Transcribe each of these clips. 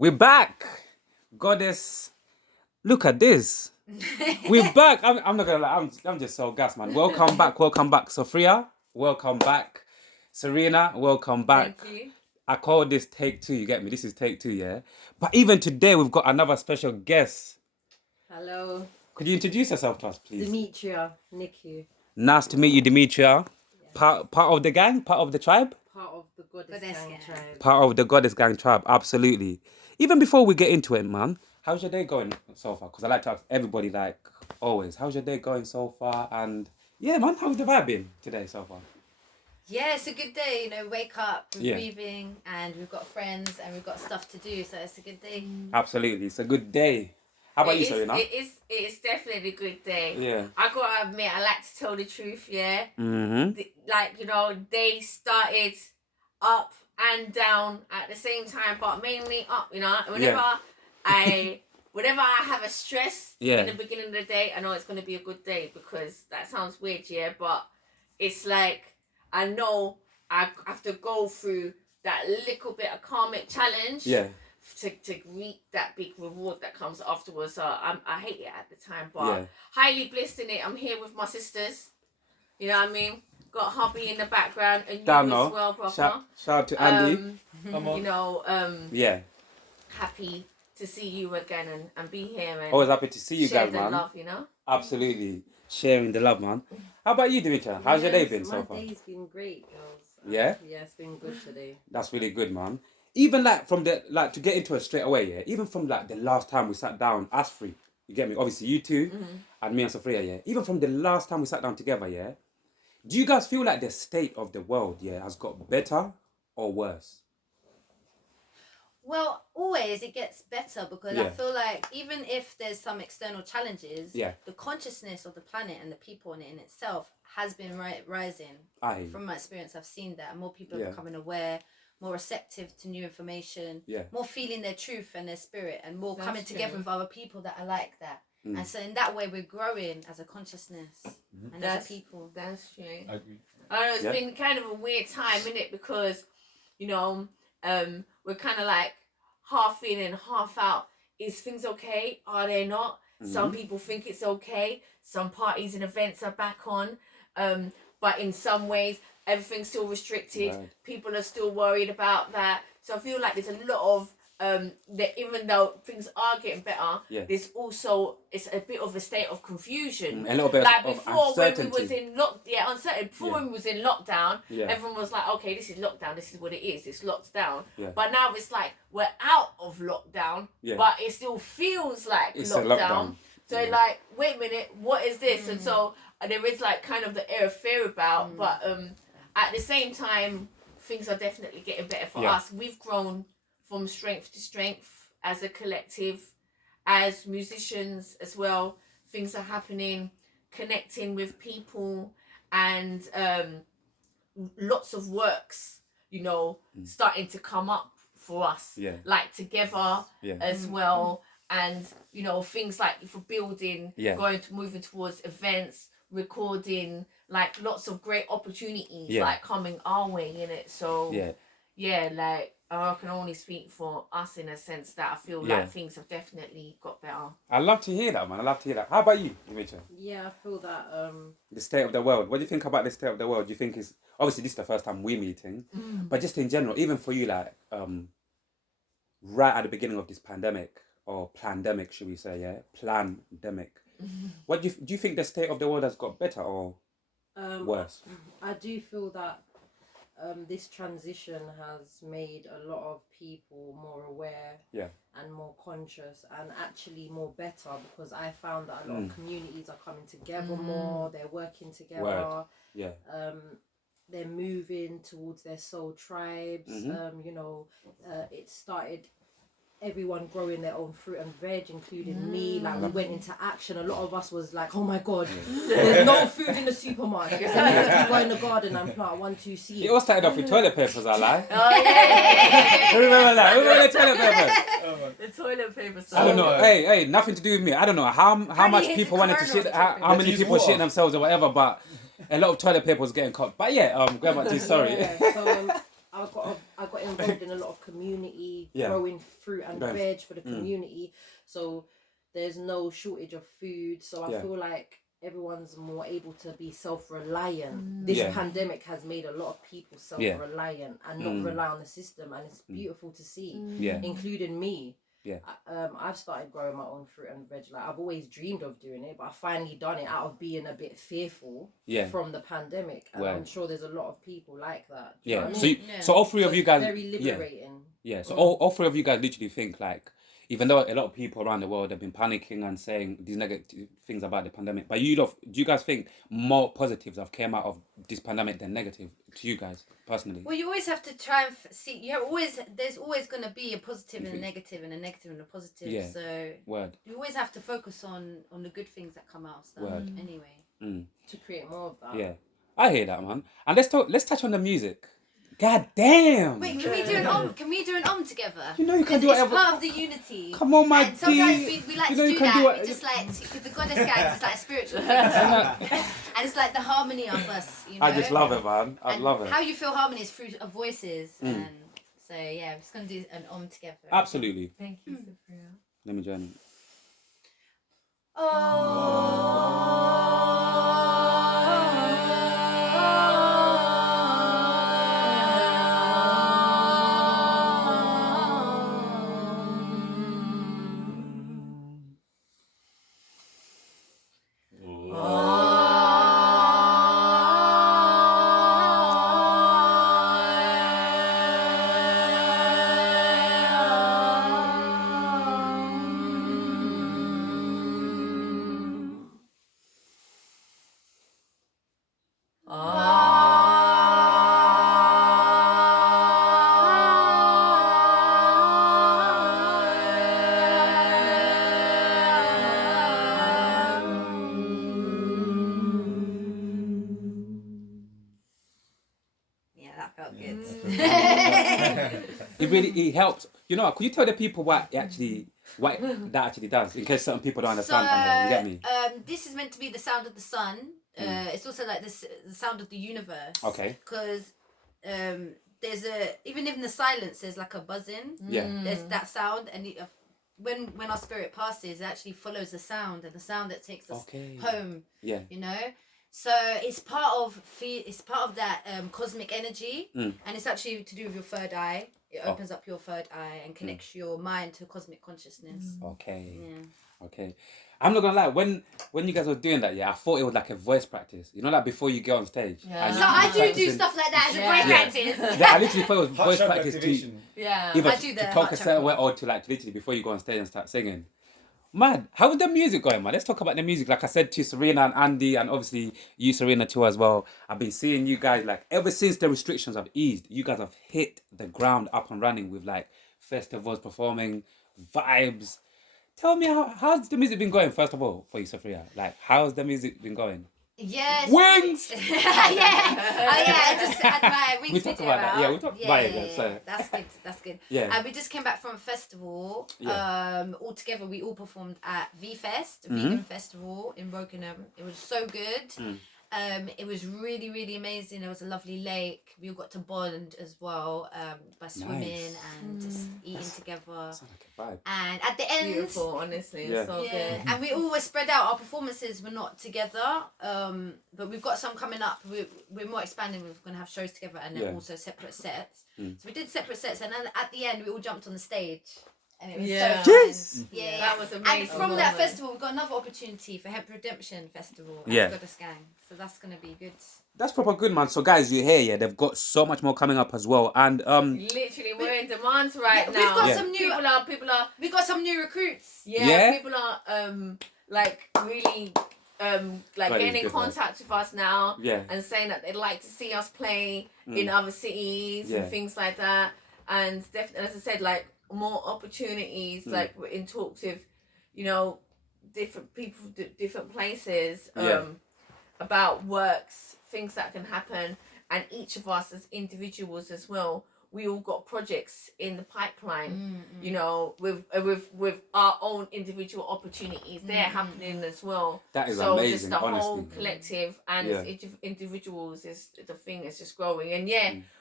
We're back. Goddess, look at this. We're back. I'm not gonna lie, I'm just so gassed, man. Welcome back, SoFreeYa. Welcome back. Serena, welcome back. Thank you. I call this take two, you get me? This is take two, yeah? But even today, we've got another special guest. Hello. Could you introduce yourself to us, please? Demitranicou. Nice to meet you, Demetria. Part of the gang? Part of the tribe? Part of the Goddessgang tribe. Part of the Goddess Gang tribe, absolutely. Even before we get into it, man, how's your day going so far? Because I like to ask everybody, like, always, how's your day going so far? And yeah, man, how's the vibe been today so far? Yeah, it's a good day. You know, wake up, we're Yeah. breathing, and we've got friends, and we've got stuff to do. So it's a good day. Absolutely, it's a good day. How about you, Serena? It is definitely a good day. Yeah. I gotta admit, I like to tell the truth, yeah. Mm-hmm. They started up and down at the same time, but mainly up, you know. Whenever I have a stress in the beginning of the day, I know it's gonna be a good day because that sounds weird, yeah, but it's like I know I have to go through that little bit of karmic challenge. Yeah. To reap that big reward that comes afterwards. So I hate it at the time, but highly blessed in it. I'm here with my sisters. You know what I mean? Got hubby in the background and you as well, brother. Shout out to Andy. Come on. You know, Yeah. happy to see you again and be here and Always happy to see you share guys, the man. love, you know? Absolutely. Sharing the love, man. How about you, Demetria? How's your day been so far? My day's been great, girls. Yeah? Yeah, it's been good today. That's really good, man. Even like from the to get into it straight away, yeah. Even from like the last time we sat down, us three, you get me? Obviously you two and me and SoFreeYa, yeah. Even from the last time we sat down together, yeah. Do you guys feel like the state of the world, yeah, has got better or worse? Well, always it gets better because I Yeah. feel like even if there's some external challenges, Yeah. the consciousness of the planet and the people in it in itself has been rising. Aye. From my experience, I've seen that more people Yeah. are becoming aware, more receptive to new information, Yeah. more feeling their truth and their spirit, and more That's coming together true. with other people that are like that. And so in that way, we're growing as a consciousness and as a people. That's true. I agree. I know it's Yeah. been kind of a weird time, innit? Because, you know, we're kind of like half in and half out. Is things okay? Are they not? Some people think it's okay. Some parties and events are back on. But in some ways, everything's still restricted. Right. People are still worried about that. So I feel like there's a lot of that even though things are getting better, there's also it's a bit of a state of confusion. A little bit like of before when we uncertainty. was in uncertain. Before when we was in lockdown, Yeah. everyone was like, okay, this is lockdown. This is what it is. It's locked down. Yeah. But now it's like we're out of lockdown, but it still feels like It's a lockdown. lockdown. So like, wait a minute, what is this? And so there is like kind of the air of fear about, but at the same time, things are definitely getting better for us. We've grown from strength to strength as a collective, as musicians as well. Things are happening, connecting with people, and lots of works, you know, starting to come up for us. Yeah. Like together as well. And, you know, things like for building, moving towards events, recording, like lots of great opportunities like coming our way in it. So like I can only speak for us in a sense that I feel like things have definitely got better. I love to hear that, man. I love to hear that. How about you, Demetria? Yeah, I feel that The state of the world. What do you think about the state of the world? Do you think is obviously this is the first time we're meeting, but just in general, even for you, like right at the beginning of this pandemic or plandemic, should we say? Yeah, plandemic. What do you think the state of the world has got better or worse? I do feel that this transition has made a lot of people more aware and more conscious and actually more better, because I found that a lot of communities are coming together more, they're working together. Word. Yeah. They're moving towards their soul tribes. You know, it started everyone growing their own fruit and veg, including me. Like, we went into action. A lot of us was like, oh my god, there's no food in the supermarket, so I need to go in the garden and plant 1, 2 seeds. It all started off with toilet papers, I lie. Oh yeah. Who remember that? Who remember the toilet papers? The toilet paper. I don't know. Hey, nothing to do with me. I don't know how much hit people the wanted to kernel shit, of the how toilet many paper. people shitting themselves or whatever, but a lot of toilet paper was getting caught. But yeah, going back to his story. Yeah, so I got involved in a lot of community growing fruit and veg for the community. So there's no shortage of food. So I feel like everyone's more able to be self-reliant. This pandemic has made a lot of people self-reliant and not rely on the system, and it's beautiful to see, including me. I've started growing my own fruit and veg. Like, I've always dreamed of doing it, but I finally done it out of being a bit fearful from the pandemic, and I'm sure there's a lot of people like that. Do you know what I mean? So all three of you guys, very liberating. So all three of you guys literally think like, even though a lot of people around the world have been panicking and saying these negative things about the pandemic, but do you guys think more positives have came out of this pandemic than negative to you guys personally? Well, you always have to try and see. There's always going to be a positive and a negative, and a negative and a positive. Yeah. So you always have to focus on the good things that come out of stuff. Anyway, to create more of that. Yeah, I hear that, man. And let's touch on the music. God damn! Wait, can we do an om? Can we do an together? You know you can do It's whatever. part of the unity. Come on, my And sometimes D. we like You to know you do can that. do what- We just like because the goddess gang is like a spiritual thing, and it's like the harmony of us. You know? I just love it, man. I love it. How you feel harmony is through of voices, and so yeah, we're just gonna do an om together. Absolutely. Thank you, SoFreeYa. Let me join. Yeah, that felt good. It helps. You know, could you tell the people what that actually does, in case certain people don't understand? You get me? This is meant to be the sound of the sun. It's also like the sound of the universe. Okay. Because there's even in the silence, there's like a buzzing. Yeah. There's that sound, and when our spirit passes, it actually follows the sound, and the sound that takes us home. Yeah. You know. So it's part of that cosmic energy, and it's actually to do with your third eye. It opens up your third eye and connects your mind to cosmic consciousness. Okay. Yeah. Okay. I'm not gonna lie. When you guys were doing that, I thought it was like a voice practice. You know, like before you get on stage. Yeah. So I do stuff like that as a voice practice. Yeah, I literally thought it was voice practice to I do to talk a certain way or to like literally before you go on stage and start singing. Man, how was the music going, man? Let's talk about the music. Like I said to Serena and Andy, and obviously you, Serena, too, as well. I've been seeing you guys, like, ever since the restrictions have eased, you guys have hit the ground up and running with, like, festivals, performing, vibes. Tell me, how's the music been going, first of all, for you, SoFreeYa? Like, how's the music been going? Yes. Wings! I just had my wings We talked video about that. out. Yeah, we talked about it. Yeah, so. That's good. Yeah. And we just came back from a festival. Yeah. All together, we all performed at V-Fest, Vegan Festival in Wokingham. It was so good. It was really, really amazing. There was a lovely lake. We all got to bond as well by swimming and just eating together. Sounds like a vibe. And at the end, Beautiful, honestly. Yeah. It's so good. and we all were spread out. Our performances were not together, but we've got some coming up. We're more expanding. We're going to have shows together and then also separate sets. So we did separate sets, and then at the end we all jumped on the stage. And it was so fun. Yes. Yeah, That was amazing. And from that festival, we got another opportunity for Hemp Redemption Festival at Goddess Gang. So that's gonna be good. That's proper good, man. So, guys, you hear, they've got so much more coming up as well. And Literally, we're in demand right now. We've got some new people are. We got some new recruits. Yeah. People are like really getting in contact with us now. Yeah. And saying that they'd like to see us play in other cities and things like that. And definitely, as I said, like more opportunities. Like we're in talks with, different people, different places. About works, things that can happen, and each of us as individuals as well, we all got projects in the pipeline, with our own individual opportunities. They're happening as well. That is so amazing, just the honestly. whole collective and individuals is the thing is just growing. And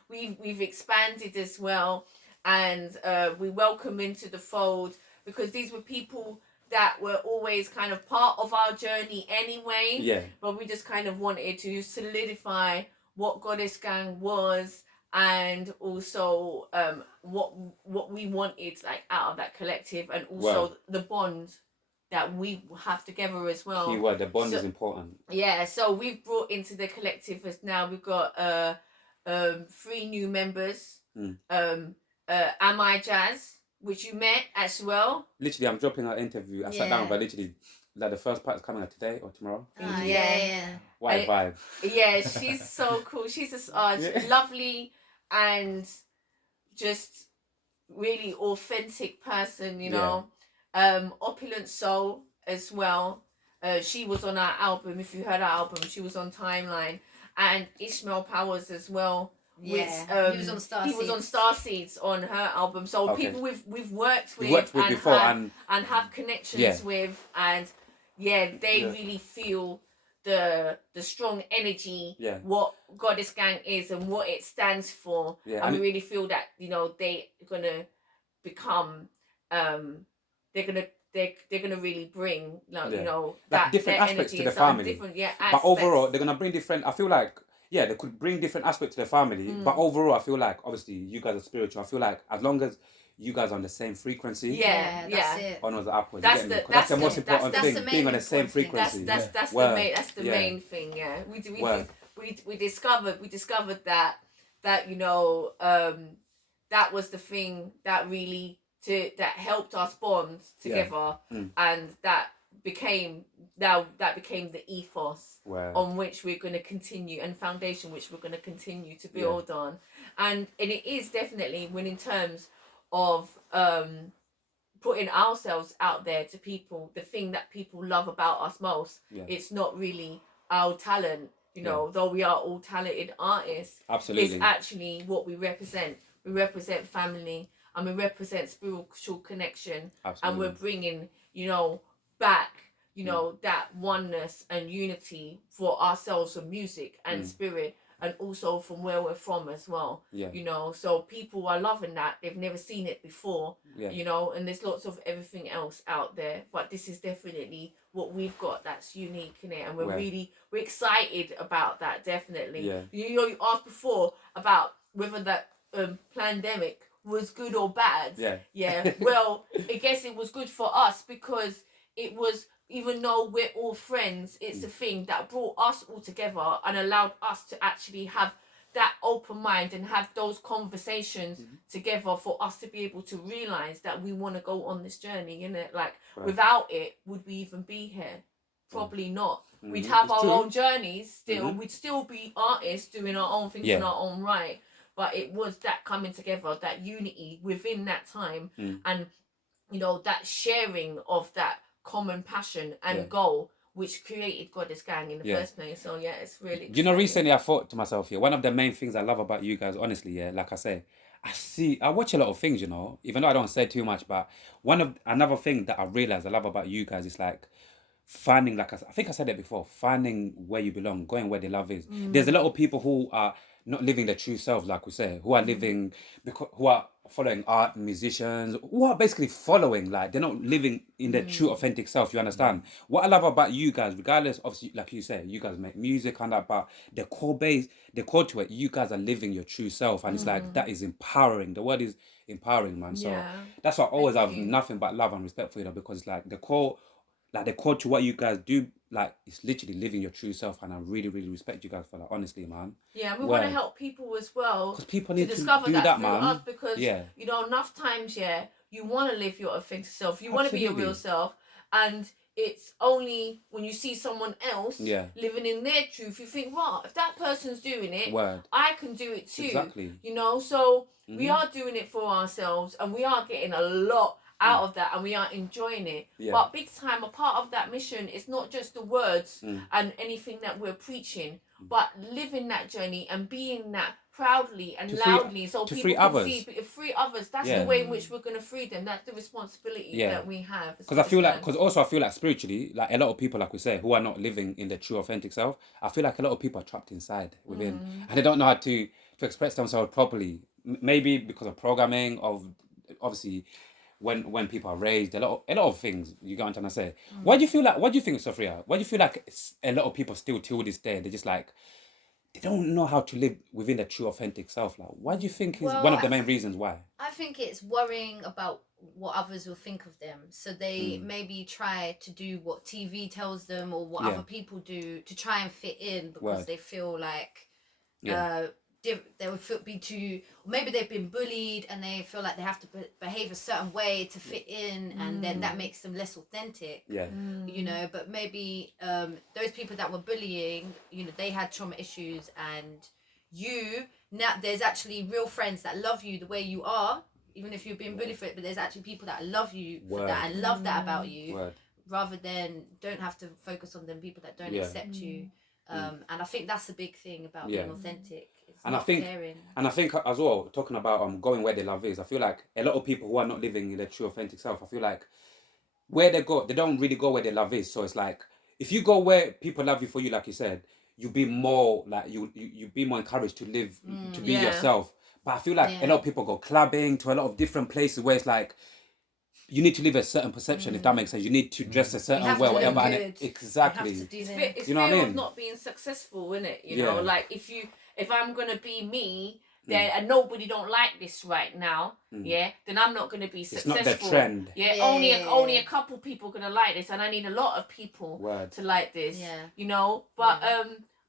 we've expanded as well, and we welcome into the fold, because these were people that were always kind of part of our journey anyway. Yeah. But we just kind of wanted to solidify what Goddess Gang was, and also what we wanted like out of that collective, and also the bond that we have together as well. Keyword, the bond is important. Yeah, so we've brought into the collective as now we've got 3 new members. Am I Jazz, which you met as well. Literally, I'm dropping our interview. I sat down with her literally, like the first part is coming out today or tomorrow. What a vibe. Yeah, she's so cool. She's just lovely and just really authentic person, you know. Opulent soul as well. She was on our album. If you heard our album, she was on Timeline. And Ishmael Powers as well. Yeah, he was on Starseeds. He was on Starseeds on her album. So people we've worked with and before and have connections with, and they really feel the strong energy, what Goddess Gang is and what it stands for. And we really feel that, you know, they're gonna become they're gonna really bring you know that different aspects to the family. But overall they're gonna bring different, I feel like they could bring different aspects to the family, but overall I feel like obviously you guys are spiritual. I feel like as long as you guys are on the same frequency, that's it. Onwards and upwards. That's the most important that's thing, the main being on the same frequency. That's the main thing. Yeah, we discovered that you know that was the thing that really that helped us bond together, and that became the ethos on which we're going to continue, and foundation which we're going to continue to build on. And it is definitely when in terms of putting ourselves out there to people, the thing that people love about us most, it's not really our talent, you know, though we are all talented artists. Absolutely. It's actually what we represent. We represent family, and we represent spiritual connection. Absolutely. And we're bringing, you know, back, you know, that oneness and unity for ourselves from music and spirit, and also from where we're from as well. You know, so people are loving that. They've never seen it before, you know, and there's lots of everything else out there, but this is definitely what we've got that's unique in it, and we're excited about that, definitely. You know, you asked before about whether that pandemic was good or bad. Well, I guess it was good for us, because it was, even though we're all friends, it's the thing that brought us all together and allowed us to actually have that open mind and have those conversations together, for us to be able to realize that we want to go on this journey, innit? Like, without it, would we even be here? Probably not. We'd have our own journeys still. We'd still be artists doing our own things in our own right. But it was that coming together, that unity within that time, and, you know, that sharing of that common passion and goal, which created Goddess Gang in the first place. So it's really exciting. You know, recently I thought to myself, one of the main things I love about you guys, honestly, like I say, I watch a lot of things, you know, even though I don't say too much, but another thing that I realized I love about you guys is like finding, like I think I said it before, finding where you belong, going where the love is. There's a lot of people who are not living their true selves, like we say, who are living, who are following art, musicians, who are basically following, like they're not living in their true authentic self, you understand? What I love about you guys, regardless, obviously, like you say, you guys make music and that, but the core to it, you guys are living your true self, and it's like, that is empowering. The word is empowering, man. So that's why I always have nothing but love and respect for you, because it's like the core to what you guys do, like, it's literally living your true self, and I really, really respect you guys for that, honestly, man. Yeah, we want to help people as well, because people need to discover do that, man. Us, because you know, enough times, you want to live your authentic self, you want to be your real self, and it's only when you see someone else living in their truth, you think, wow, if that person's doing it, I can do it too. Exactly. You know, so we are doing it for ourselves, and we are getting a lot out of that, and we are enjoying it. But big time, a part of that mission is not just the words and anything that we're preaching, but living that journey and being that proudly and loudly, so people can see, free others. That's the way in which we're going to free them. That's the responsibility that we have. Because I feel like spiritually, like a lot of people, like we say, who are not living in their true authentic self, I feel like a lot of people are trapped inside within, and they don't know how to to express themselves properly. Maybe because of programming, of obviously when people are raised, a lot of things. You get what I'm trying to say. What do you feel like? What do you think, SoFreeYa? What do you feel like a lot of people still till this day? They're just like they don't know how to live within their true authentic self. Like, what do you think is one of the main reasons why? I think it's worrying about what others will think of them. So they maybe try to do what TV tells them or what other people do to try and fit in because they feel like they would be too, maybe they've been bullied and they feel like they have to behave a certain way to fit in, and then that makes them less authentic. You know, but maybe those people that were bullying, you know, they had trauma issues, and now there's actually real friends that love you the way you are, even if you've been bullied for it, but there's actually people that love you for that and love that about you, rather than don't have to focus on them people that don't accept you. And I think that's the big thing about being authentic. It's and not caring. I think as well, talking about going where their love is, I feel like a lot of people who are not living in their true authentic self, I feel like where they go, they don't really go where their love is. So it's like if you go where people love you for you, like you said, you'll be more like you be more encouraged to live to be yourself. But I feel like a lot of people go clubbing to a lot of different places where it's like you need to live a certain perception, if that makes sense. You need to dress a certain way, whatever. And exactly. It's you know fear what I mean? of not being successful, isn't it? You know, like if I'm gonna be me, then and nobody don't like this right now, then I'm not gonna be successful. It's not the trend. Only a couple people gonna like this, and I need a lot of people to like this. You know, but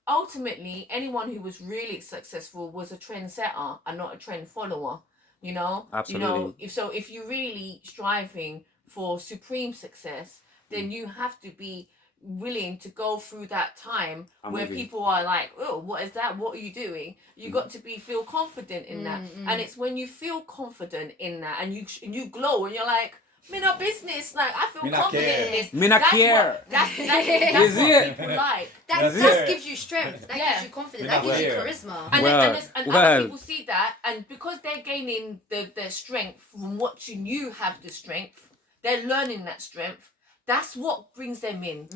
ultimately, anyone who was really successful was a trendsetter and not a trend follower. You know, absolutely. You know, if you're really striving for supreme success, then you have to be willing to go through that time where people are like, oh, what is that? What are you doing? You got to feel confident in that, and it's when you feel confident in that and you glow and you're like, me no business, like I feel confident in this. Me not care. That's what people like. That gives you strength. That gives you confidence. That gives you charisma. And other people see that, and because they're gaining the strength from watching you have the strength, they're learning that strength. That's what brings them in.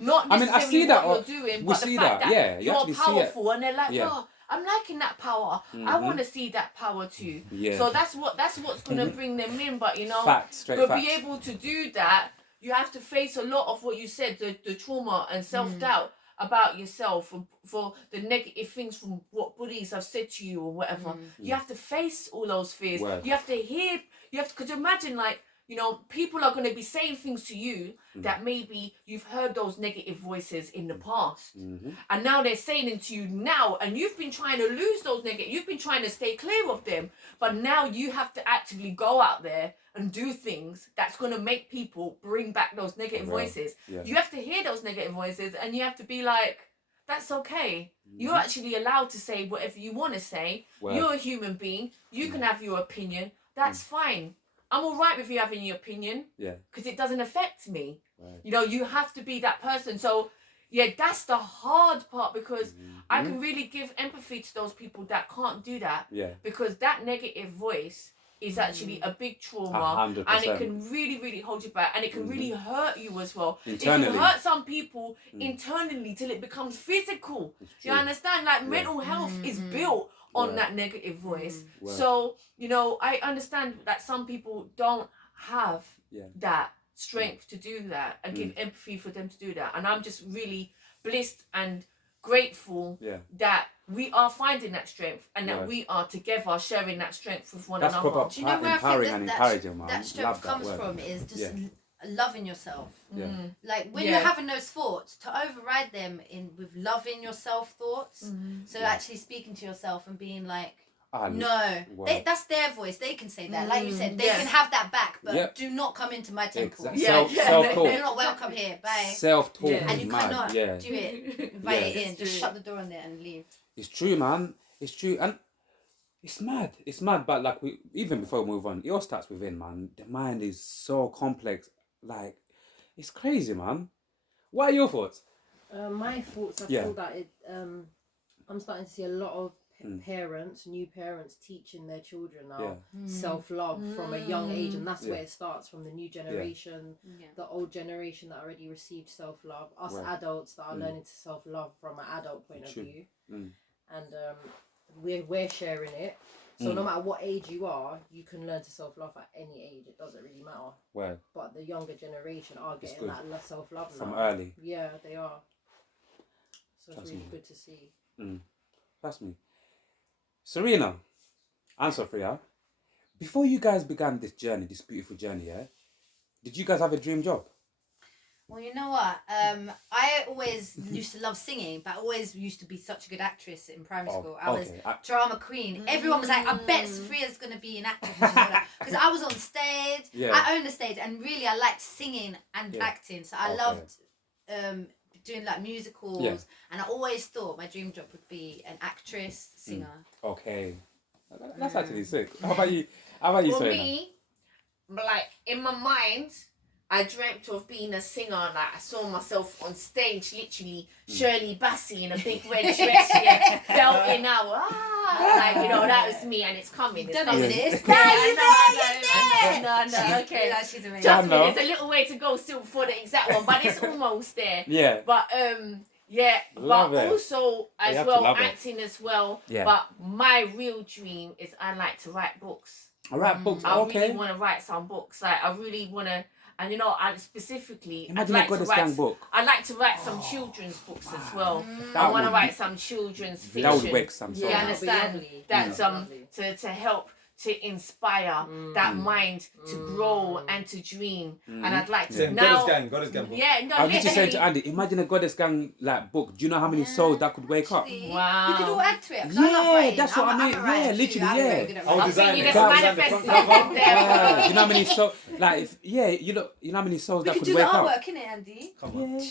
Not necessarily I see that what you're doing, but the fact that you're powerful, and they're like, oh, I'm liking that power. I want to see that power too. So that's what's gonna bring them in. But you know, to be able to do that, you have to face a lot of what you said, the trauma and self-doubt about yourself for the negative things from what bullies have said to you or whatever. You have to face all those fears. You have to because imagine like, you know, people are going to be saying things to you that maybe you've heard those negative voices in the past. And now they're saying it to you now, and you've been trying to lose those negative, you've been trying to stay clear of them. But now you have to actively go out there and do things that's going to make people bring back those negative voices. You have to hear those negative voices, and you have to be like, that's okay. You're actually allowed to say whatever you want to say. You're a human being. You can have your opinion. That's fine. I'm all right with you having your opinion, because it doesn't affect me. You know, you have to be that person. So, that's the hard part, because I can really give empathy to those people that can't do that, because that negative voice is actually a big trauma, 100%. and it can really, really hold you back, and it can really hurt you as well. Internally. It can hurt some people internally till it becomes physical. You understand? Like mental health is built on that negative voice. So, you know, I understand that some people don't have that strength to do that. I give empathy for them to do that. And I'm just really blessed and grateful that we are finding that strength, and that we are together sharing that strength with one another. Proper, do you know where empowering I think that strength comes from is just loving yourself. Like when you're having those thoughts, to override them with loving yourself thoughts. So actually speaking to yourself and being like, that's their voice. They can say that. Like you said, they can have that back, but do not come into my temple. Self-talk. You're not welcome here. Bye. Self-talk. And you cannot do it. Invite it in. Just shut the door on there and leave. It's true, man. It's true. And it's mad. It's mad. But like even before we move on, it all starts within, man. The mind is so complex. Like, it's crazy, man. What are your thoughts? My thoughts, I feel that I'm starting to see a lot of new parents teaching their children now self-love from a young age, and that's where it starts, from the new generation, the old generation that already received self-love, us adults that are learning to self-love from an adult point of view. And we're sharing it. So no matter what age you are, you can learn to self-love at any age. It doesn't really matter. Well, But the younger generation are getting that self-love from now. early. Yeah, they are. So Trust it's really me. good to see. Trust me. Serena and SoFreeYa, before you guys began this journey, this beautiful journey, yeah, did you guys have a dream job? Well, you know what? I always used to love singing, but I always used to be such a good actress in primary school. I was drama queen. Everyone was like, I bet SoFreeYa's going to be an actress. Because I was on stage. Yeah. I owned the stage. And really, I liked singing and acting. So I loved doing like musicals. Yeah. And I always thought my dream job would be an actress, singer. Okay. That's actually sick. How about you? For Serena? me, like in my mind, I dreamt of being a singer. Like I saw myself on stage, literally Shirley Bassey in a big red dress, belting out. Like that was me, and it's coming. It's coming. No. Okay, She's amazing. Just me. There's a little way to go still before the exact one, but it's almost there. Yeah. But Love but it. also You as have to well love it. acting as well. Yeah. But my real dream is I like to write books. I write books. I Okay. really want to write some books. Like I really want to, and I specifically, Imagine I'd a like to Goddess write. Gang book. I'd like to write some children's books as well. That I want to would write be- some children's fiction. That would wake some Yeah, You soul. that'd be understand? lovely. That's Lovely. to help to inspire that mind to grow and to dream. And I'd like to Same, now. Goddess Gang book. Yeah, no, I was just saying to literally. Andy, imagine a Goddess Gang like book. Do you know how many souls that could wake up? Wow. You could all add to it. 'cause Yeah, I love writing. that's what I mean. I'm a writer Yeah, too. literally, I'm very yeah. good at I'll writing. design I think you it. just I'll design the manifest front cover. there. You know how many souls? Like, if, yeah, you know how many souls We that could could do the wake up. artwork, innit, Andy? Come on. Yeah.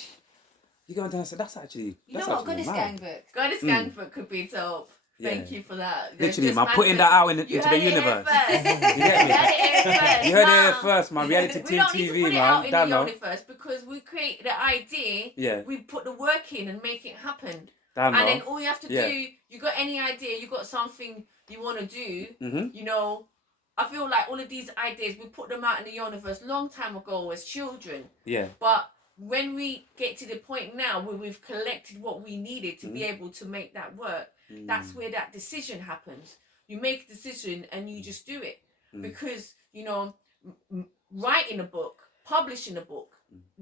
You go and say that's actually. You That's know what? actually Goddess mad. Gang book. Goddess Gang book could be dope. Thank Yeah. you for that. Literally, Just man, putting that out into You the heard it here universe. first. You get me? You heard it here first. You heard it here Nah. first, man. Reality We Team don't need to TV, put it out man. in Don't the know. universe because we create the idea. Yeah. We put the work in and make it happen. Don't And then know. all you have to Yeah. do, you got any idea, you got something you want to do, Mhm. I feel like all of these ideas, we put them out in the universe long time ago as children. Yeah. But when we get to the point now where we've collected what we needed to be able to make that work, that's where that decision happens. You make a decision and you just do it. Because, writing a book, publishing a book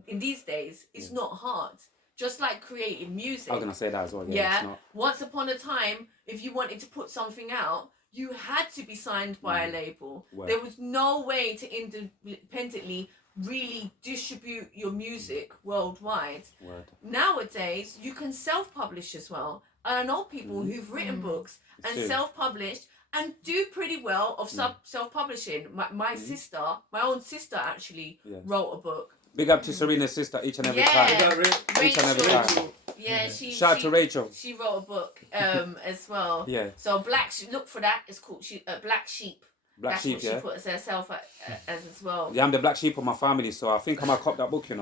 in these days, it's not hard. Just like creating music. I was gonna say that as well. Yeah. Yeah. It's not. Once upon a time, if you wanted to put something out, you had to be signed by a label. Word. There was no way to independently really distribute your music worldwide. Word. Nowadays, you can self-publish as well. And I know people who've written books and true. self-published and do pretty well of self-publishing. My sister, my own sister actually wrote a book. Big up to Serena's sister each and every time. Each and every time. Yeah, Shout out to Rachel. She wrote a book as well. Yeah. So look for that. It's called Black Sheep. Black That's Sheep, what yeah. she puts herself as well. Yeah, I'm the black sheep of my family, so I think I might cop that book, Yeah,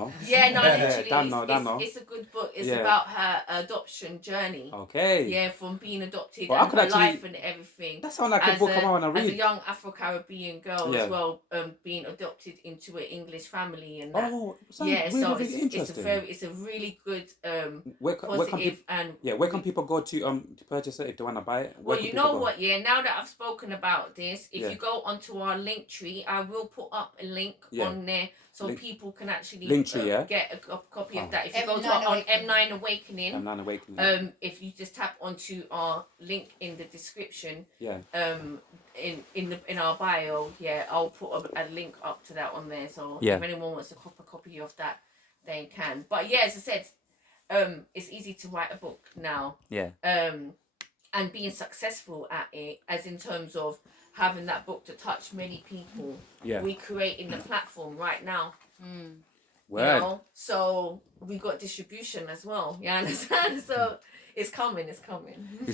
no, literally, Don't know. it's a good book. It's Yeah. about her adoption journey. Okay. Yeah, from being adopted Well, I and could her actually- life and everything. That sounds like a book I want to As a read. young Afro-Caribbean girl Yeah. as well, being adopted into an English family and that. Oh, sounds Yeah, really, so really it's interesting. it's a really good where can positive people, and where can people go to purchase it if they want to buy it? Where well, can you people know go? what? Yeah, now that I've spoken about this, if Yeah. you go onto our link tree, I will put up a link Yeah. on there so Link- people can actually Linktree, yeah? get a copy Oh. of that. If you go to M9 on Awakening. M9 Awakening, I'm not awakening. if you just tap onto our link in the description, yeah. in our bio, yeah, I'll put a link up to that on there. So Yeah. if anyone wants to cop a copy of that, they can. But yeah, as I said, it's easy to write a book now. Yeah. And being successful at it, as in terms of having that book to touch many people. Yeah. We creating the platform right now. Word. So we got distribution as well. You understand? So it's coming. It's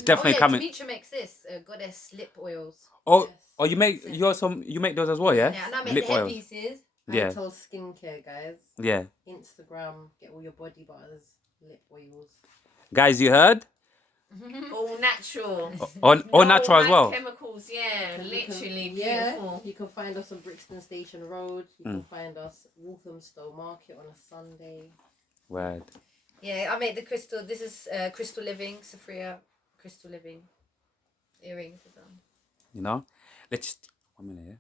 definitely coming. Demetra makes this Goddess lip oils. Oh, you make you make those as well, yeah? Yeah, and I make Lip the oils. headpieces. Yeah. Untold Skincare, guys. Yeah. Instagram, get all your body butters, lip oils. Guys, you heard? All natural. All No natural as bad well. Chemicals, yeah. And you can- Literally yeah, beautiful. you can find us on Brixton Station Road. You can find us Walthamstow Market on a Sunday. Word. Yeah, I made the crystal. This is Crystal Living, SoFreeYa Crystal Living. Earrings as well. You know, let's just 1 minute.